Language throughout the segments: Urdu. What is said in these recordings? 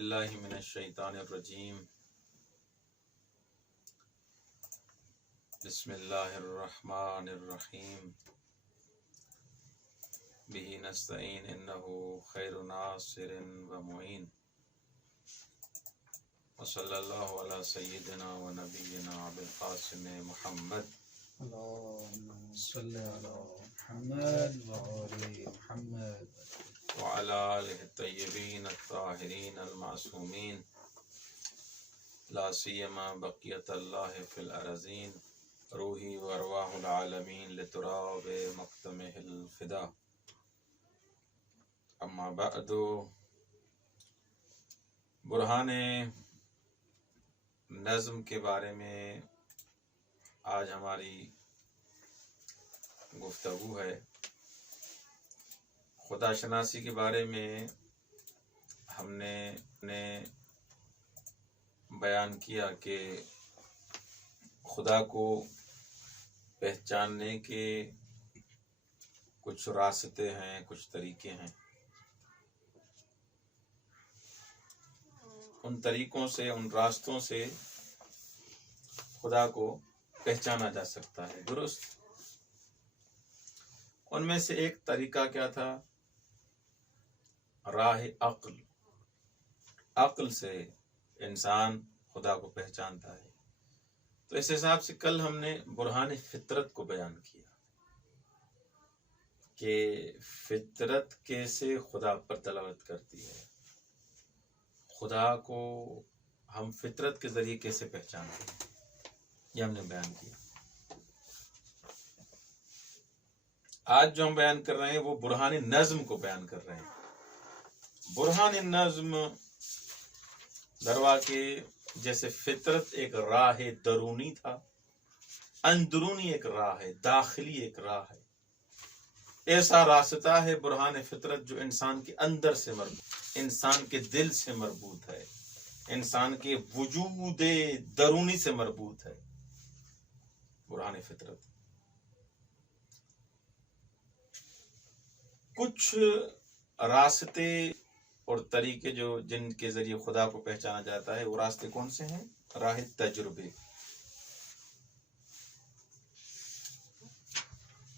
باللہ من الشیطان الرجیم بسم اللہ الرحمن الرحیم بہ نستعین انہ خیر ناصر و معین وصلی اللہ علی سیدنا و نبینا ابوالقاسم محمد اللهم صل على محمد وآل محمد وعلى آلہ الطیبین الطاہرین المعصومین لا سیما بقیت اللہ فی الارضین روحی و ارواح العالمین لتراب مقدمہ الفدا اما بعد برہان نظم کے بارے میں آج ہماری گفتگو ہے۔ خدا شناسی کے بارے میں ہم نے بیان کیا کہ خدا کو پہچاننے کے کچھ راستے ہیں، کچھ طریقے ہیں۔ ان طریقوں سے، ان راستوں سے خدا کو پہچانا جا سکتا ہے، درست۔ ان میں سے ایک طریقہ کیا تھا؟ راہ عقل۔ عقل سے انسان خدا کو پہچانتا ہے۔ تو اس حساب سے کل ہم نے برہان فطرت کو بیان کیا کہ فطرت کیسے خدا پر دلالت کرتی ہے، خدا کو ہم فطرت کے ذریعے کیسے پہچانتے ہیں، یہ ہم نے بیان کیا۔ آج جو ہم بیان کر رہے ہیں وہ برہان نظم کو بیان کر رہے ہیں۔ برہان نظم دروا کے جیسے فطرت ایک راہ درونی تھا، اندرونی ایک راہ ہے، داخلی ایک راہ ہے، ایسا راستہ ہے برہان فطرت جو انسان کے اندر سے مربوط، انسان کے دل سے مربوط ہے، انسان کے وجود درونی سے مربوط ہے۔ برہان فطرت کچھ راستے اور طریقے جو جن کے ذریعے خدا کو پہچانا جاتا ہے، وہ راستے کون سے ہیں؟ راہ تجربے۔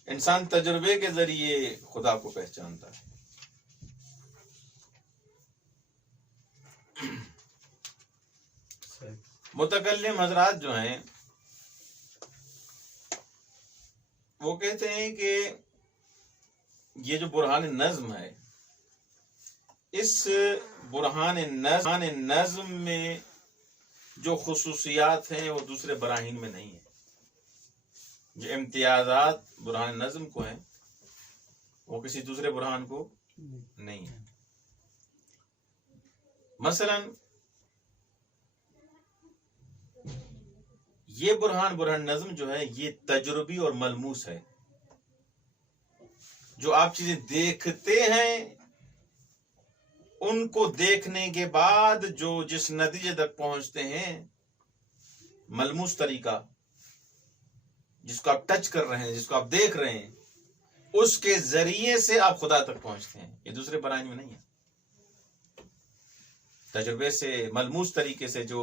انسان تجربے کے ذریعے خدا کو پہچانتا ہے۔ متکلم حضرات جو ہیں وہ کہتے ہیں کہ یہ جو برہان نظم ہے، اس برہان نظم میں جو خصوصیات ہیں وہ دوسرے براہین میں نہیں ہیں۔ جو امتیازات برہان نظم کو ہیں وہ کسی دوسرے برہان کو نہیں ہے۔ مثلا یہ برہان نظم جو ہے یہ تجربی اور ملموس ہے۔ جو آپ چیزیں دیکھتے ہیں ان کو دیکھنے کے بعد جو جس نتیجے تک پہنچتے ہیں، ملموس طریقہ جس کو آپ ٹچ کر رہے ہیں، جس کو آپ دیکھ رہے ہیں، اس کے ذریعے سے آپ خدا تک پہنچتے ہیں۔ یہ دوسرے برائن میں نہیں ہے۔ تجربے سے، ملموس طریقے سے جو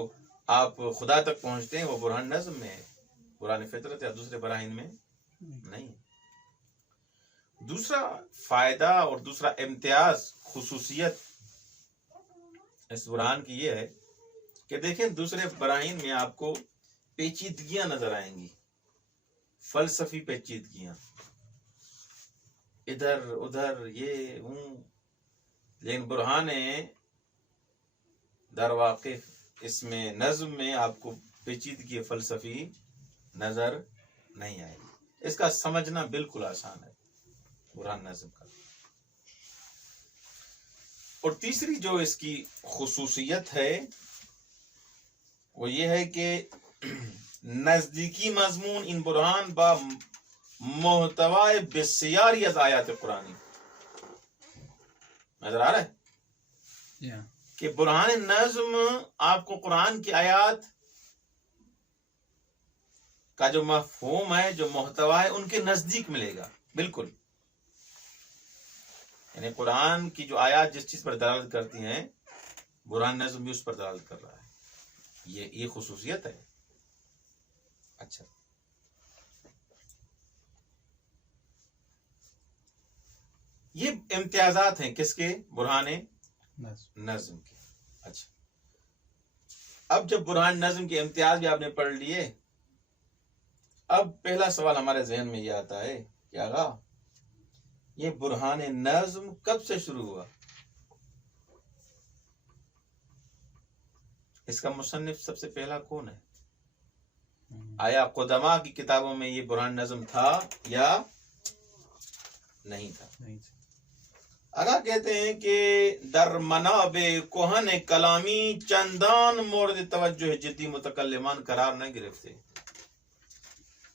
آپ خدا تک پہنچتے ہیں وہ برہان نظم میں ہے، برہان فطرت یا دوسرے برائن میں نہیں ہے۔ دوسرا فائدہ اور دوسرا امتیاز، خصوصیت اس برہان کی یہ ہے کہ دیکھیں دوسرے براہین میں آپ کو پیچیدگیاں نظر آئیں گی، فلسفی پیچیدگیاں، ادھر ادھر یہ ہوں، لیکن برہان در واقع اس میں نظم میں آپ کو پیچیدگی فلسفی نظر نہیں آئے گی۔ اس کا سمجھنا بالکل آسان ہے برہان نظم کا۔ اور تیسری جو اس کی خصوصیت ہے وہ یہ ہے کہ نزدیکی مضمون ان برہان با محتوی بسیاری از آیات قرآنی۔ نظر آ رہا ہے کہ برہان نظم آپ کو قرآن کی آیات کا جو مفہوم ہے، جو محتوی ہے، ان کے نزدیک ملے گا بالکل۔ یعنی قرآن کی جو آیات جس چیز پر دلالت کرتی ہیں برہان نظم بھی اس پر دلالت کر رہا ہے، یہ خصوصیت ہے. اچھا، یہ امتیازات ہیں کس کے؟ برہان نظم کے. اچھا، اب جب برہان نظم کے امتیاز بھی آپ نے پڑھ لیے، اب پہلا سوال ہمارے ذہن میں یہ آتا ہے کہ آغا یہ برہان نظم کب سے شروع ہوا؟ اس کا مصنف سب سے پہلا کون ہے؟ آیا قدما کی کتابوں میں یہ برہان نظم تھا یا نہیں تھا؟ آگا کہتے ہیں کہ در مناب کوہن کلامی چندان مورد توجہ جدی متکلمان قرار نہ گرفتے.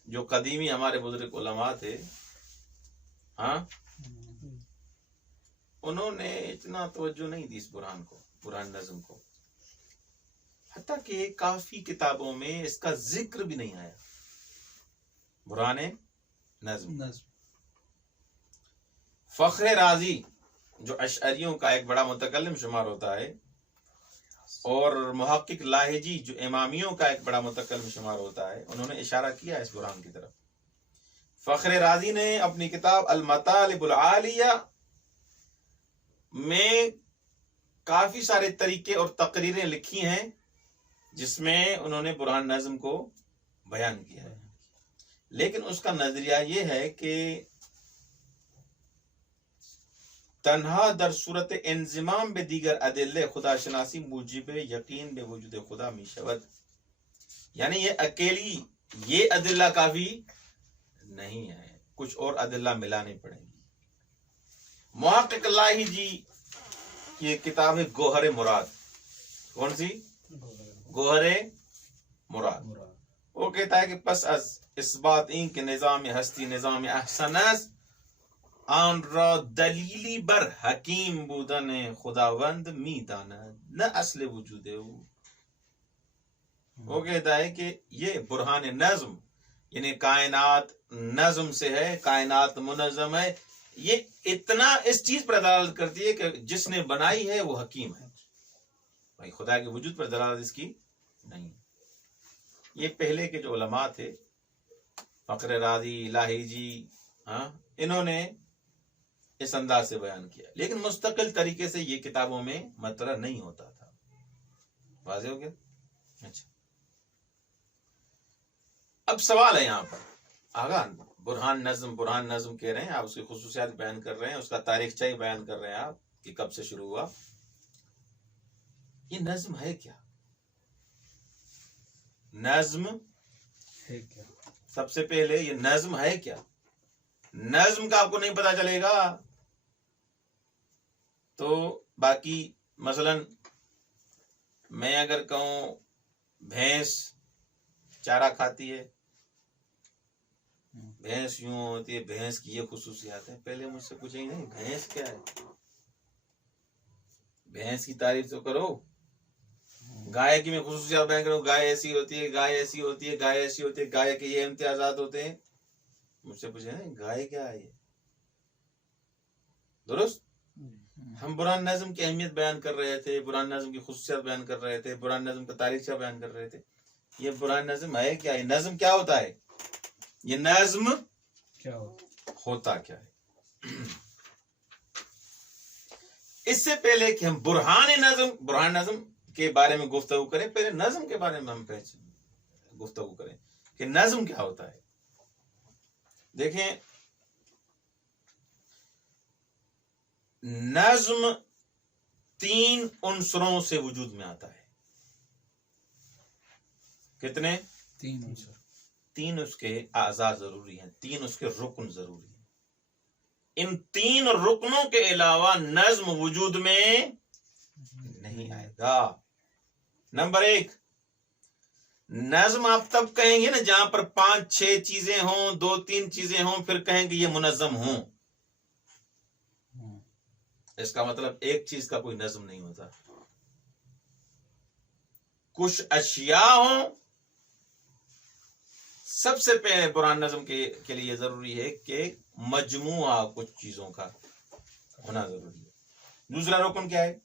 جو قدیمی ہمارے بزرگ علماء تھے، ہاں، انہوں نے اتنا توجہ نہیں دی اس برہان نظم کو، حتیٰ کہ کافی کتابوں میں اس کا ذکر بھی نہیں آیا. برہان نظم. فخر رازی جو اشعریوں کا ایک بڑا متکلم شمار ہوتا ہے، اور محقق لاہجی جو امامیوں کا ایک بڑا متکلم شمار ہوتا ہے، انہوں نے اشارہ کیا اس برہان کی طرف. فخر رازی نے اپنی کتاب المطالب العالیہ میں کافی سارے طریقے اور تقریریں لکھی ہیں جس میں انہوں نے برہان نظم کو بیان کیا ہے. لیکن اس کا نظریہ یہ ہے کہ تنہا در صورت انضمام بے دیگر ادلے خدا شناسی موجب یقین بے وجود خدا می شود. یعنی یہ اکیلی یہ ادلہ کافی نہیں ہے، کچھ اور ادلہ ملانے پڑیں گی. محقق لاہی جی کی ایک کتاب ہے گوہر مراد. کون سی؟ گوہر مراد. وہ کہتا ہے کہ پس از اس بات این کے نظام ہستی نظام احسن است، آن را دلیلی بر حکیم بودن خداوند می داند نہ اصل وجود او. وہ کہتا ہے کہ یہ برہان نظم یعنی کائنات نظم سے ہے، کائنات منظم ہے، یہ اتنا اس چیز پر دلالت کرتی ہے کہ جس نے بنائی ہے وہ حکیم ہے. بھائی خدا کے وجود پر دلالت اس کی نہیں. یہ پہلے کے جو علماء تھے، فخر رازی، لاہی جی، ہاں، انہوں نے اس انداز سے بیان کیا، لیکن مستقل طریقے سے یہ کتابوں میں مطرح نہیں ہوتا تھا. واضح ہو گیا؟ اچھا، اب سوال ہے یہاں پر، آگا برہان نظم کہہ رہے ہیں آپ، اس کی خصوصیات بیان کر رہے ہیں، اس کا تاریخچہ بیان کر رہے ہیں آپ کہ کب سے شروع ہوا. یہ نظم ہے کیا؟ نظم ہے کیا؟ سب سے پہلے یہ نظم ہے کیا؟ نظم کا آپ کو نہیں پتا چلے گا تو باقی مثلا میں اگر کہوں بھینس چارہ کھاتی ہے، بھینس یوں ہوتی ہے، بھینس کی یہ خصوصیات ہیں، پہلے مجھ سے پوچھیں گے نہیں بھینس کیا ہے، بھینس کی تعریف تو کرو. گائے کی میں خصوصیات بیان کروں، گائے ایسی ہوتی ہے، گائے ایسی ہوتی ہے، گائے ایسی ہوتی ہے، گائے کے یہ امتیازات ہوتے ہیں. مجھ سے پوچھیں نہیں گائے کیا ہے، یہ درست. ہم برہان نظم کی اہمیت بیان کر رہے تھے، برہان نظم کی خصوصیات بیان کر رہے تھے، برہان نظم کا تاریخچہ بیان کر رہے تھے. یہ برہان نظم ہے کیا؟ یہ نظم کیا ہوتا ہے؟ یہ نظم کیا ہوتا کیا ہے؟ اس سے پہلے کہ ہم برہان نظم کے بارے میں گفتگو کریں، پہلے نظم کے بارے میں ہم گفتگو کریں کہ نظم کیا ہوتا ہے. دیکھیں، نظم 3 عنصروں سے وجود میں آتا ہے. کتنے؟ 3 عنصر. 3 اس کے اعضاء ضروری ہیں، 3 اس کے رکن ضروری ہیں. ان 3 رکنوں کے علاوہ نظم وجود میں نہیں آئے گا. نمبر 1، نظم آپ تب کہیں گے نا جہاں پر 5-6 چیزیں ہوں، 2-3 چیزیں ہوں، پھر کہیں کہ یہ منظم ہوں. اس کا مطلب ایک چیز کا کوئی نظم نہیں ہوتا. کچھ اشیاء ہوں. سب سے پہلے برہان نظم کے لیے ضروری ہے کہ مجموعہ کچھ چیزوں کا ہونا ضروری ہے. دوسرا رکن کیا ہے؟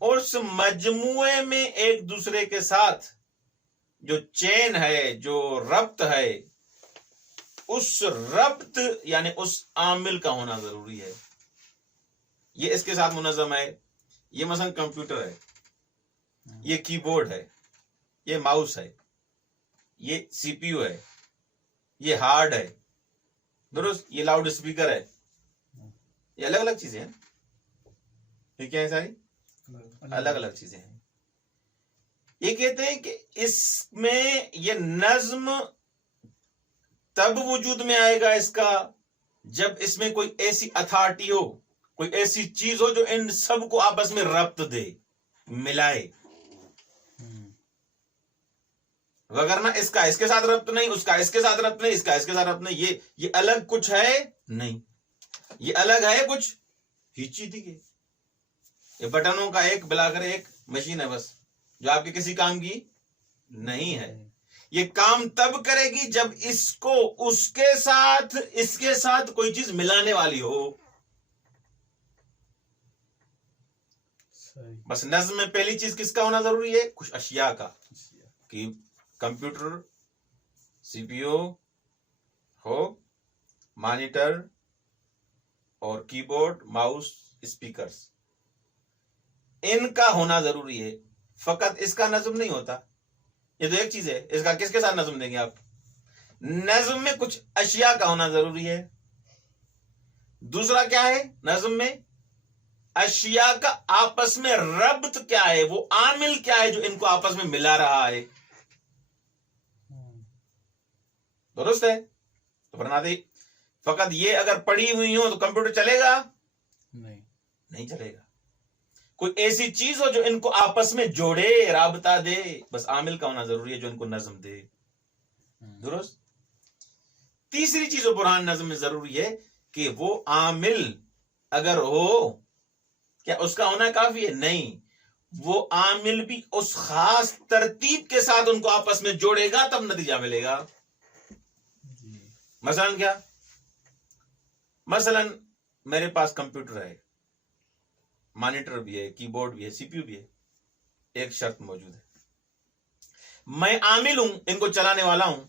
اس مجموعے میں ایک دوسرے کے ساتھ جو چین ہے، جو ربط ہے، اس ربط یعنی اس عامل کا ہونا ضروری ہے. یہ اس کے ساتھ منظم ہے. یہ مثلا کمپیوٹر ہے، یہ کی بورڈ ہے، یہ ماؤس ہے، یہ سی پی یو ہے، یہ ہارڈ ہے، درست، یہ لاؤڈ اسپیکر ہے. یہ الگ الگ چیزیں ہیں. یہ کیا ہے؟ ساری الگ الگ چیزیں ہیں. یہ کہتے ہیں کہ اس میں یہ نظم تب وجود میں آئے گا اس کا جب اس میں کوئی ایسی اتھارٹی ہو، کوئی ایسی چیز ہو جو ان سب کو آپس میں ربط دے، ملائے. وگرنہ اس کا اس کے ساتھ ربط نہیں، اس کا اس کے ساتھ ربط نہیں، اس کا اس کے ساتھ ربط نہیں. یہ الگ کچھ ہے نہیں، یہ الگ ہے کچھ ہچی تھی. یہ بٹنوں کا ایک بلا کر ایک مشین ہے بس، جو آپ کے کسی کام کی نہیں ہے. یہ کام تب کرے گی جب اس کو اس کے ساتھ کوئی چیز ملانے والی ہو. بس نظم میں پہلی چیز کس کا ہونا ضروری ہے؟ کچھ اشیاء کا، کہ کمپیوٹر، سی پی یو ہو، مانیٹر اور کی بورڈ، ماؤس، اسپیکرز، ان کا ہونا ضروری ہے. فقط اس کا نظم نہیں ہوتا. یہ تو ایک چیز ہے، اس کا کس کے ساتھ نظم دیں گے آپ؟ نظم میں کچھ اشیاء کا ہونا ضروری ہے. دوسرا کیا ہے نظم میں؟ اشیاء کا آپس میں ربط کیا ہے، وہ عامل کیا ہے جو ان کو آپس میں ملا رہا ہے. درست ہے؟ تو فرماتے فقط یہ اگر پڑی ہوئی ہو تو کمپیوٹر چلے گا؟ نہیں چلے گا. کوئی ایسی چیز ہو جو ان کو آپس میں جوڑے، رابطہ دے. بس عامل کا ہونا ضروری ہے جو ان کو نظم دے. درست. تیسری چیز برہان نظم میں ضروری ہے کہ وہ عامل اگر ہو، کیا اس کا ہونا کافی ہے؟ نہیں، وہ عامل بھی اس خاص ترتیب کے ساتھ ان کو آپس میں جوڑے گا تب نتیجہ ملے گا. مثلا کیا؟ مثلا میرے پاس کمپیوٹر ہے، مانیٹر بھی ہے، کی بورڈ بھی ہے، سی پی یو بھی ہے. ایک شرط موجود ہے، میں عامل ہوں، ان کو چلانے والا ہوں،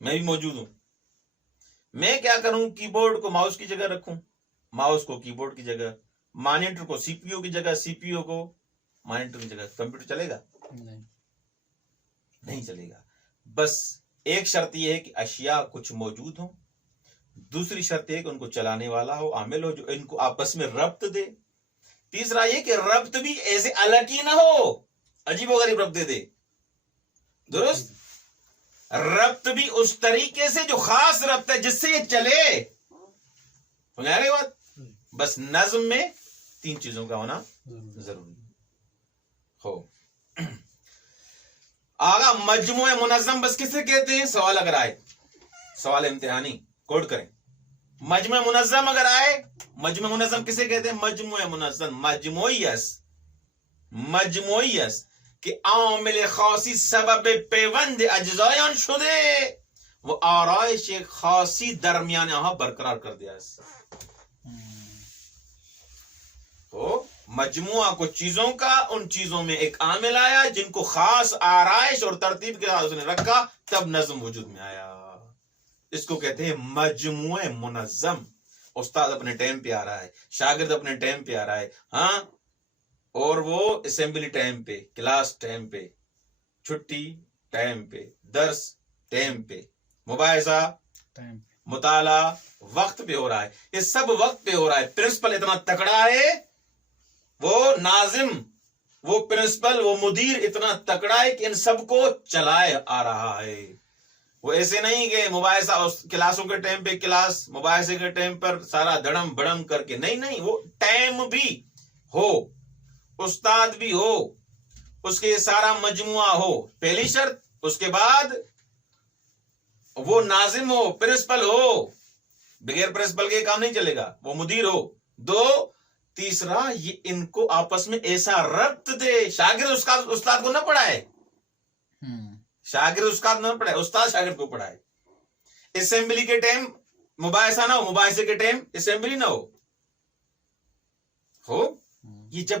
میں بھی موجود ہوں. میں کیا کروں؟ کی بورڈ کو ماؤس کی جگہ رکھوں، ماؤس کو کی بورڈ کی جگہ، مانیٹر کو سی پی یو کی جگہ، سی پی یو کو مانیٹر کی جگہ. کمپیوٹر چلے گا؟ نہیں چلے گا. بس ایک شرط یہ ہے کہ اشیاء کچھ موجود ہوں. دوسری شرط یہ کہ ان کو چلانے والا ہو، عامل ہو جو ان کو آپس میں ربط دے. تیسرا یہ کہ ربط بھی ایسے الگ ہی نہ ہو، عجیب و غریب ربط دے. درست. ربط بھی اس طریقے سے جو خاص ربط ہے جس سے یہ چلے. سمجھا رہی بات؟ بس نظم میں تین چیزوں کا ہونا ضروری ہو. آگا مجموعہ منظم بس کسے کہتے ہیں؟ سوال اگر آئے، سوال امتحانی کوڈ کریں. مجموعہ منظم اگر آئے، مجموعہ منظم کسے کہتے ہیں؟ مجموعہ منظم مجموعیس کہ عامل خاصی سبب پیوند اجزایان شده و آرایش خاصی درمیان آنها برقرار کر دیا. تو مجموعہ کو چیزوں کا، ان چیزوں میں ایک عامل آیا جن کو خاص آرائش اور ترتیب کے ساتھ اس نے رکھا، تب نظم وجود میں آیا. اس کو کہتے ہیں مجموعہ منظم. استاد اپنے ٹائم پہ آ رہا ہے، شاگرد اپنے ٹائم پہ آ رہا ہے، ہاں، اور وہ اسمبلی ٹائم پہ، کلاس ٹائم پہ، چھٹی ٹائم پہ، درس ٹائم پہ، مباحثہ مطالعہ وقت پہ ہو رہا ہے. یہ سب وقت پہ ہو رہا ہے. پرنسپل اتنا تکڑا ہے، وہ ناظم، وہ پرنسپل، وہ مدیر اتنا تکڑا ہے کہ ان سب کو چلائے آ رہا ہے. وہ ایسے نہیں کہ مباحثہ کلاسوں کے ٹائم پہ کلاس، مباحثے کے ٹائم پر سارا دڑم بڑم کر کے، نہیں، وہ ٹائم بھی ہو، استاد بھی ہو، اس کے سارا مجموعہ ہو، پہلی شرط. اس کے بعد وہ ناظم ہو، پرنسپل ہو، بغیر پرنسپل کے کام نہیں چلے گا، وہ مدیر ہو. دو، تیسرا یہ ان کو آپس میں ایسا ربط دے. شاگرد استاد کو نہ پڑھائے، شاگرد استاد نہ پڑھائے، استاد شاگرد کو پڑھائے. اسمبلی کے ٹائم مباحثہ نہ ہو، مباحثے کے ٹائم اسمبلی نہ ہو. یہ جب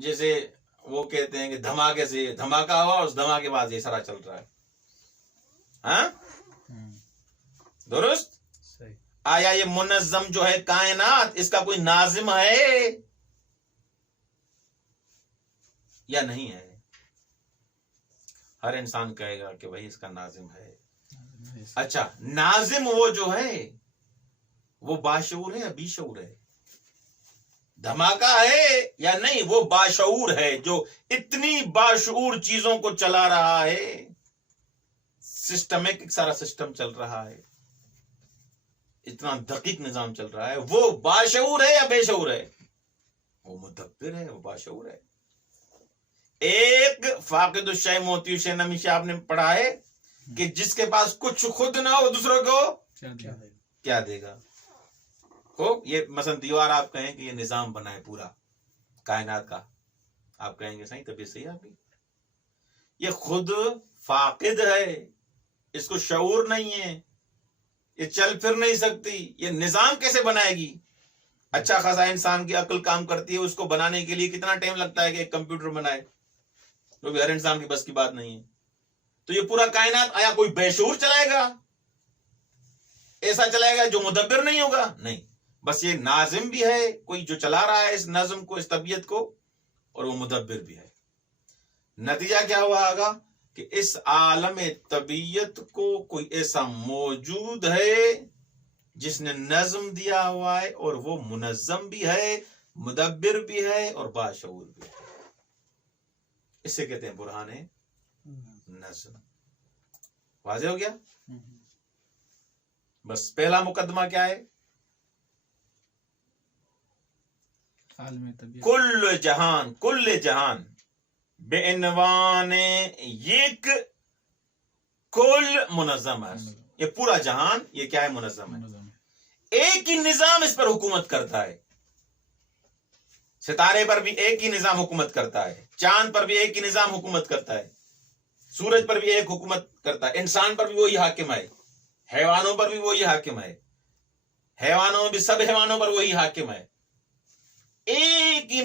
جیسے وہ کہتے ہیں کہ دھماکے سے دھماکہ ہوا، اس دھماکے کے بعد یہ سارا چل رہا ہے. ہاں درست. صحیح. آیا یہ منظم جو ہے کائنات، اس کا کوئی ناظم ہے یا نہیں ہے؟ ہر انسان کہے گا کہ وہی اس کا ناظم ہے. اچھا، ناظم وہ جو ہے وہ باشعور ہے یا بی شعور ہے؟ دھماکہ ہے یا نہیں؟ وہ باشعور ہے جو اتنی باشعور چیزوں کو چلا رہا ہے. سسٹمک سارا سسٹم چل رہا ہے، اتنا دقیق نظام چل رہا ہے. وہ باشعور ہے یا بے شعور ہے؟ وہ مدبر ہے، وہ باشعور ہے. ایک فاقد الشیء موتی الشیء ہمیشہ آپ نے پڑھا ہے کہ جس کے پاس کچھ خود نہ ہو دوسروں کو کیا دے گا. خوب. یہ مثلا دیوار آپ کہیں کہ یہ نظام بنا ہے پورا کائنات کا، آپ کہیں گے صحیح، طبیعت صحیح آپ کی. یہ خود فاقد ہے، اس کو شعور نہیں ہے، یہ چل پھر نہیں سکتی، یہ نظام کیسے بنائے گی؟ اچھا خاصا انسان کی عقل کام کرتی ہے، اس کو بنانے کے لیے کتنا ٹائم لگتا ہے کہ ایک کمپیوٹر بنائے، جو بھی ہر انسان کی بس کی بات نہیں ہے. تو یہ پورا کائنات آیا کوئی بے شعور چلائے گا؟ ایسا چلائے گا جو مدبر نہیں ہوگا؟ نہیں، بس یہ ناظم بھی ہے کوئی جو چلا رہا ہے اس نظم کو، اس طبیعت کو، اور وہ مدبر بھی ہے. نتیجہ کیا ہوا آگا کہ اس عالم طبیعت کو کوئی ایسا موجود ہے جس نے نظم دیا ہوا ہے، اور وہ منظم بھی ہے، مدبر بھی ہے، اور باشعور بھی ہے. اسے کہتے ہیں برہان نظم. واضح ہو گیا؟ بس پہلا مقدمہ کیا ہے؟ کل جہان بے عنوان یک کل منظم ہے. یہ پورا جہان یہ کیا ہے؟ منظم ہے. ایک ہی نظام اس پر حکومت کرتا ہے. ستارے پر بھی ایک ہی نظام حکومت کرتا ہے، چاند پر بھی ایک ہی نظام حکومت کرتا ہے، سورج پر بھی ایک حکومت کرتا ہے، انسان پر بھی وہی حاکم ہے، حیوانوں پر بھی وہی حاکم ہے، حیوانوں بھی سب حیوانوں پر وہی حاکم ہے. ایک ہی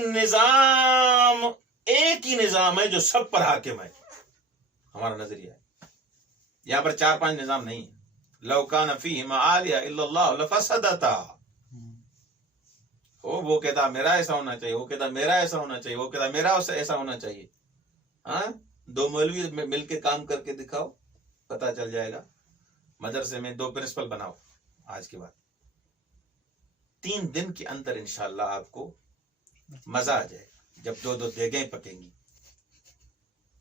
نظام ہے جو سب پر حاکم ہے. ہمارا نظریہ ہے. یہاں پر 4-5 نظام نہیں ہے. لو کان فیہما آلیہ الا اللہ لفسدتا. وہ کہتا میرا ایسا ہونا چاہیے، وہ کہتا میرا ایسا ہونا چاہیے، وہ کہتا میرا ایسا ہونا چاہیے. ہاں، 2 مولوی مل کے کام کر کے دکھاؤ، پتا چل جائے گا. مدرسے میں 2 پرنسپل بناؤ آج کے بعد، 3 دن کے اندر انشاءاللہ آپ کو مزہ آ جائے گا. جب 2 دیگیں پکیں گی،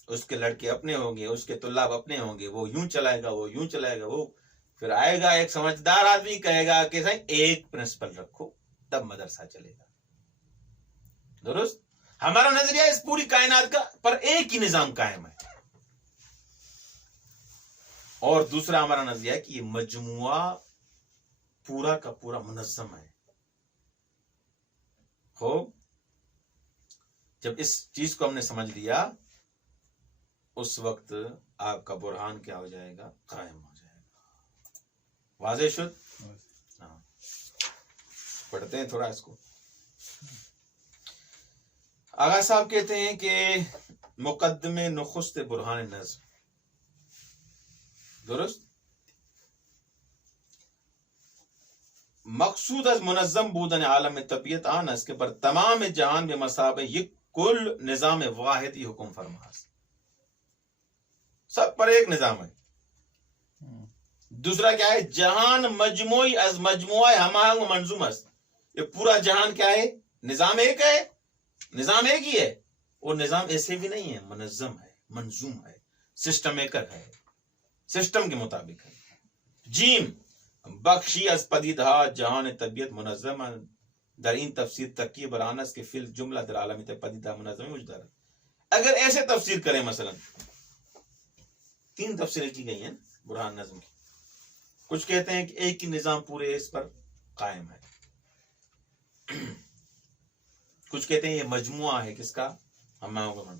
اس کے لڑکے اپنے ہوں گے، اس کے طلاب اپنے ہوں گے، وہ یوں چلائے گا، وہ یوں چلائے گا. وہ پھر آئے گا ایک سمجھدار آدمی کہے گا کہ ایک پرنسپل رکھو، تب مدرسہ چلے گا. درست. ہمارا نظریہ اس پوری کائنات کا پر ایک ہی نظام قائم ہے. اور دوسرا ہمارا نظریہ ہے کہ یہ مجموعہ پورا کا پورا منظم ہے. خوب. جب اس چیز کو ہم نے سمجھ لیا، اس وقت آپ کا برہان کیا ہو جائے گا؟ قائم ہو جائے گا. واضح شد؟ ہاں. پڑھتے ہیں تھوڑا اس کو. آغا صاحب کہتے ہیں کہ مقدمے نخست برہان نظم. درست. مقصود از منظم بودن عالم طبیعت آن است کہ بر تمام جہان میں مسابع یک کل نظام واحدی حکم فرماست. سب پر ایک نظام ہے. دوسرا کیا ہے؟ جہان مجموعی از مجموعہ ہماہنگ و منظوم است. یہ پورا جہان کیا ہے؟ نظام ایک ہے، نظام ایک ہی ہے. وہ نظام ایسے بھی نہیں ہے، منظم ہے، منظوم ہے، سسٹم ایک ہے، سسٹم کے مطابق ہے. جیم بخشی از پدیدہ جہان طبیعت منظم در این تفسیر تکی برانس کے فی الجملہ در عالم پدیدہ منظم مجدر. اگر ایسے تفسیر کریں، مثلا 3 تفسیریں کی گئی ہیں برہان نظم کی. کچھ کہتے ہیں کہ ایک ہی نظام پورے اس پر قائم ہے. کچھ کہتے ہیں یہ مجموعہ ہے کس کا؟ ہمارا.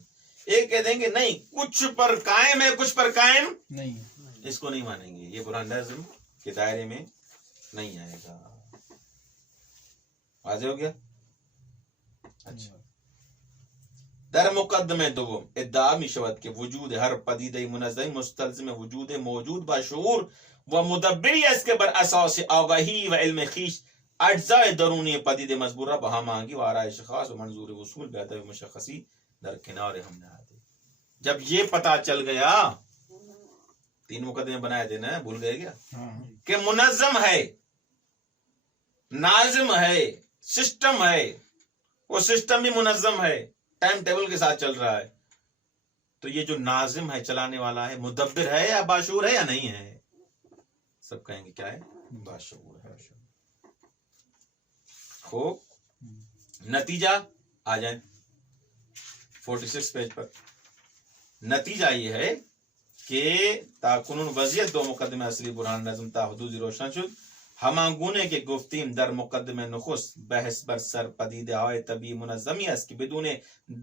ایک کہتے ہیں کہ نہیں، کچھ پر قائم ہے، کچھ پر قائم نہیں. اس کو نہیں مانیں گے، یہ برہان نظم کے دائرے میں نہیں آئے گا. واضح ہو گیا؟ اچھا. در مقدمه دوم ادعا می شود که وجود هر پدیده منظم مستلزم وجود موجود با شعور و مدبری است که بر اساس آگاهی و علم خویش اجزای درونی پدیده مذکور را با هماهنگی و آرایش خاص و منظور وصول به هدف مشخصی در کنار ہم نہادے. جب یہ پتہ چل گیا، 3 مقدمے بنائے تھے نا، بھول گئے کیا، کہ منظم ہے، ناظم ہے، سسٹم ہے، وہ سسٹم بھی منظم ہے، ٹائم ٹیبل کے ساتھ چل رہا ہے، تو یہ جو ناظم ہے، چلانے والا ہے، مدبر ہے یا باشعور ہے یا نہیں ہے؟ سب کہیں گے کیا ہے؟ باشعور ہے. خوب، نتیجہ آ جائیں 46 پیج پر. نتیجہ یہ ہے کہ تاکنون وضعیت 2 مقدمه اصلی برهان نظم تا حدودی روشن شد. همان گونه که گفتیم در مقدمه نخست بحث بر سر پدیده های طبیعی منظمی است که بدون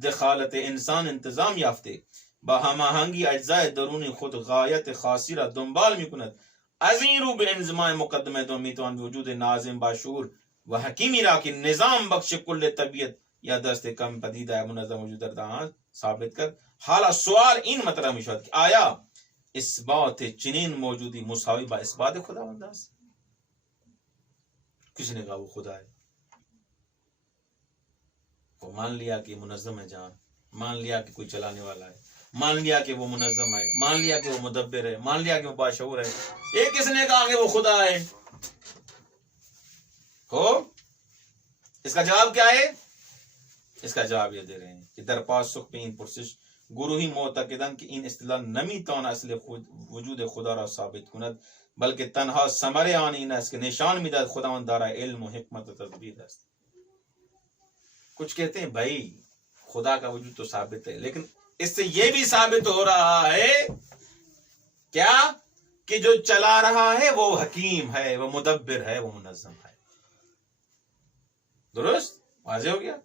دخالت انسان انتظام یافته با هماهنگی اجزای درونی خود غایت خاصی را دنبال میکند. از این رو به انضمام مقدمه دو میتوان وجود ناظم باشعور و حکیمی را که نظام بخش کل طبیعت یا دست کم پدیده منظم وجود دارد ثابت کرد. حالا سوال این مطرح می شود که آیا اثبات چنین موجودی مساوی با اثبات خداوند است؟ کسی نے کہا وہ خدا ہے، وہ مان لیا کہ منظم ہے جان، مان لیا کہ کوئی چلانے والا ہے، مان لیا کہ وہ منظم ہے، مان لیا کہ وہ مدبر ہے، مان لیا کہ وہ باشعور ہے. یہ کس نے کہا کہ وہ خدا ہے؟ ہو اس کا جواب کیا ہے؟ اس کا جواب یہ دے رہے ہیں کہ در پاسخ به این پرسش گروهی معتقدند که این اصطلاح نمیتواند اصل وجود خدا را ثابت کند، بلکه تنها ثمره آن این است که نشان میدهد خداوند دارای علم و حکمت و تدبیر است. کچھ کہتے ہیں بھائی خدا کا وجود تو ثابت ہے، لیکن اس سے یہ بھی ثابت ہو رہا ہے کیا کہ جو چلا رہا ہے وہ حکیم ہے، وہ مدبر ہے، وہ منظم ہے. درست واضح ہو گیا؟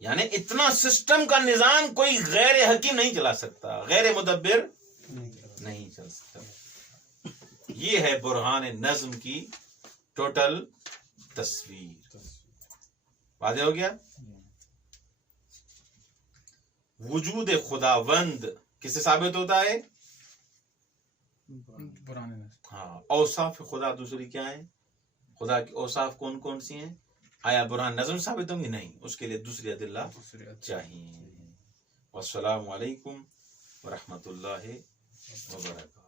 یعنی اتنا سسٹم کا نظام کوئی غیر حکیم نہیں چلا سکتا، غیر مدبر نہیں چل سکتا. یہ ہے برہان نظم کی ٹوٹل تصویر. واضح ہو گیا؟ وجود خداوند کس سے ثابت ہوتا ہے؟ ہاں. اوصاف خدا دوسری کیا ہیں؟ خدا کی اوصاف کون کون سی ہیں؟ آیا برہان نظم ثابت ہوں گی؟ نہیں، اس کے لیے دوسری ادلہ چاہیے. والسلام علیکم ورحمۃ اللہ وبرکاتہ.